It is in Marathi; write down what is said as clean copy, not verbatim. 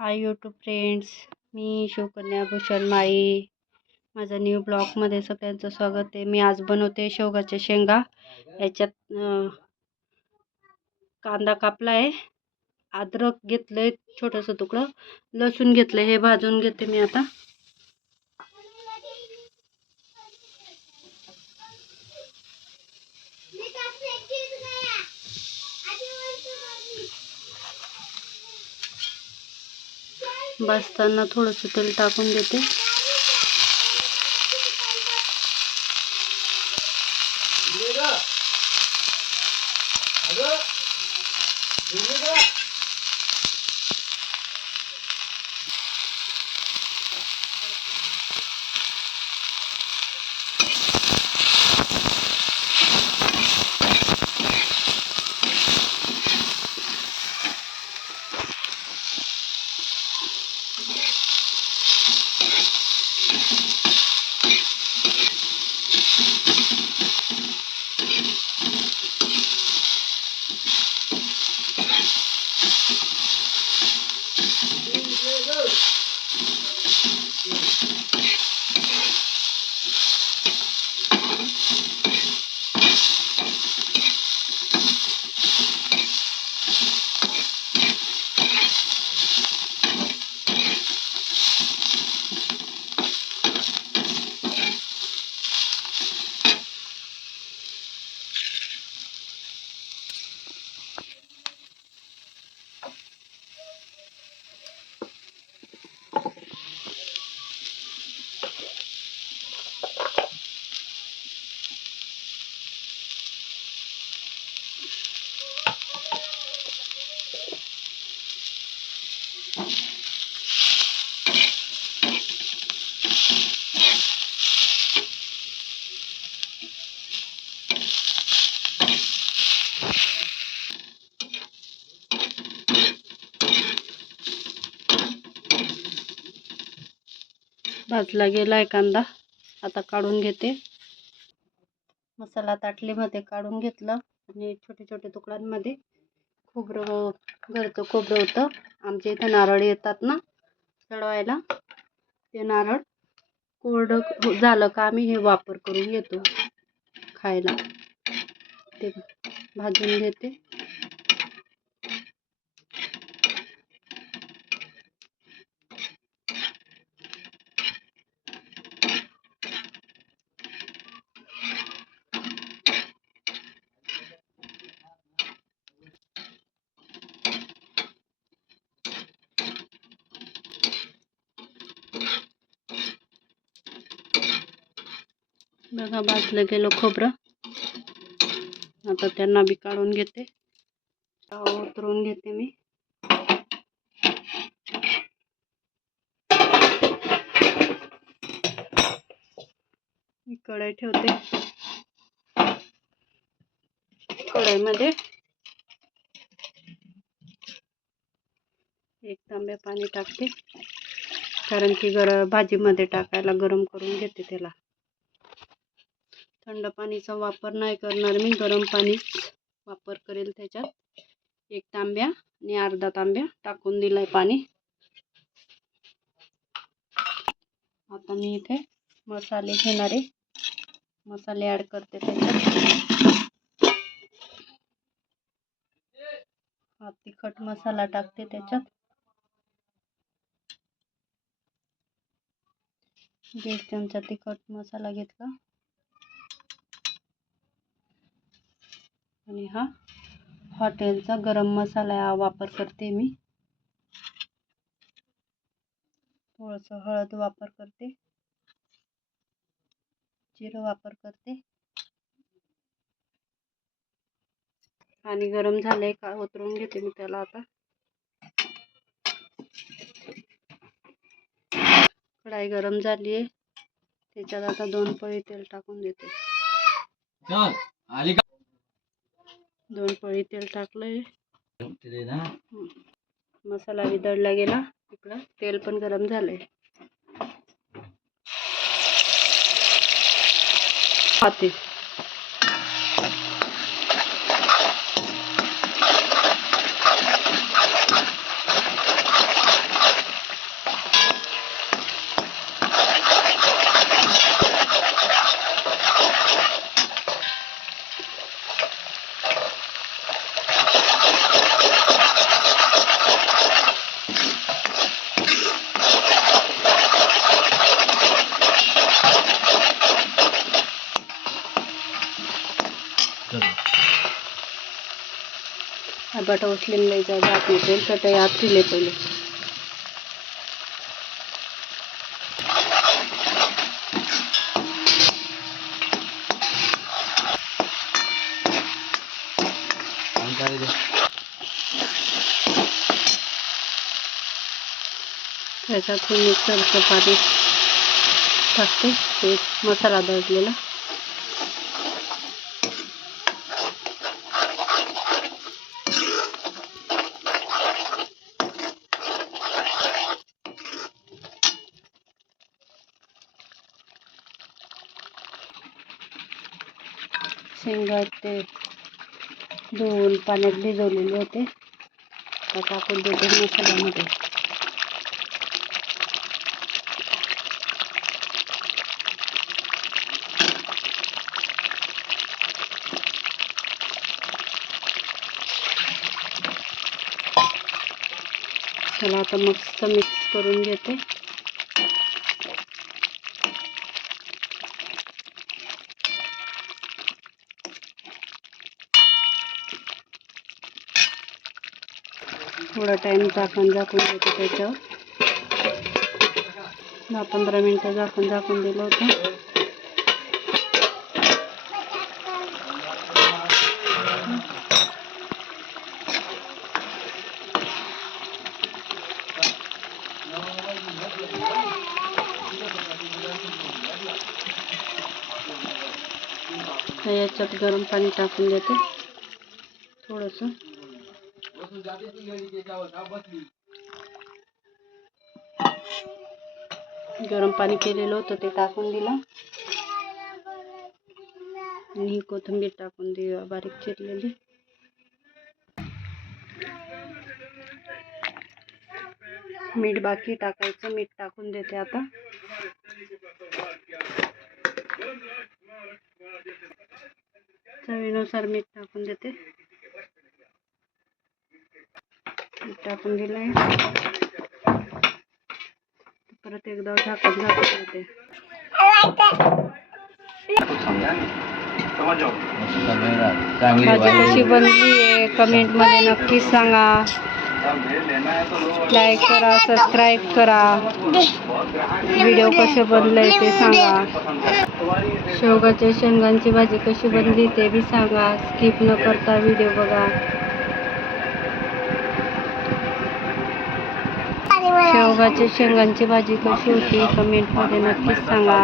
हाय यूट्यूब फ्रेंड्स, मी शिवकन्या भूषण माळी. माझं न्यू ब्लॉगमध्ये सगळ्यांचं स्वागत आहे. मी आज बनवते शेवगाच्या शेंगा. याच्यात कांदा कापला आहे, अद्रक घेतलंय छोटंसं तुकडं, लसूण घेतलं, हे भाजून घेते मी आता. भाजताना थोडंसं तेल टाकून देते. भाजला गेलाय कांदा, आता काढून घेते. मसाला ताटलीमध्ये काढून घेतलं आणि छोटे छोटे तुकड्यांमध्ये खोबरं, घरचं खोबरं होतं. आमच्या इथं नारळ येतात ना चढवायला, ते नारळ कोरडं झालं का आम्ही हे वापर करून घेतो खायला. ते भाजून घेते. बघा, भाजलं गेलं खोबरं. आता त्यांना बी काढून घेते, उतरवून घेते मी. कढई ठेवते. कढईमध्ये एक तांब्या पाणी टाकते, कारण की भाजीमध्ये टाकायला गरम करून घेते त्याला. थंड पाणीचा वापर नाही करणार मी, गरम पाणीच वापर करेल. त्याच्यात एक तांब्या आणि अर्धा तांब्या टाकून दिलाय पाणी. आता मी इथे मसाले घेणारे, मसाले ॲड करते त्याच्यात. हा तिखट मसाला टाकते त्याच्यात. 1 चमचा तिखट मसाला घेतला आणि हा हॉटेलचा गरम मसाला वापर करते मी. थोडंसं हळद वापर करते, जिरं वापर करते. पाणी गरम झालंय का उतरवून घेते मी त्याला. आता कढाई गरम झाली आहे, त्याच्यात आता 2 पळी तेल टाकून देते. 2 पळी तेल टाकलंय. मसाला वितळला गेला. इकडं तेल पण गरम झालंय. पाते गटा उचलून लई जात नाही तर ते आत दिले पहिले. त्याच्यात मिक्सरचं पाणी टाकते ते मसाला दळलेला. शेंगा ते धुवून पाण्यात भिजवलेले होते, आता टाकून देते मसाल्यामध्ये. त्याला आता मस्त मिक्स करून घेते. थोडा टाइम झाकून देते त्याच्यावर. 10-15 मिनटं झाकून दिलं होतं. याच्यात गरम पाणी टाकून देते थोडंसं. गरम पाणी केलेलं होतं ते टाकून दिलं आणि कोथिंबीर टाकून दे बारीक चिरलेली. मीठ बाकी टाकायचं, मीठ टाकून देते आता. चवीनुसार मीठ टाकून देते. मीठ टाकून दिलंय. परत एकदा झाकून देते. भाजी कशी बनली आहे कमेंटमध्ये नक्की सांगा. लाईक करा, सबस्क्राईब करा. व्हिडिओ कसे बनले ते सांगा. शेवगाच्या शेंगांची भाजी कशी बनली ते बी सांगा. स्किप न करता व्हिडिओ बघा. शेवगाच्या शेंगांची भाजी कशी होती कमेंटमध्ये नक्कीच सांगा.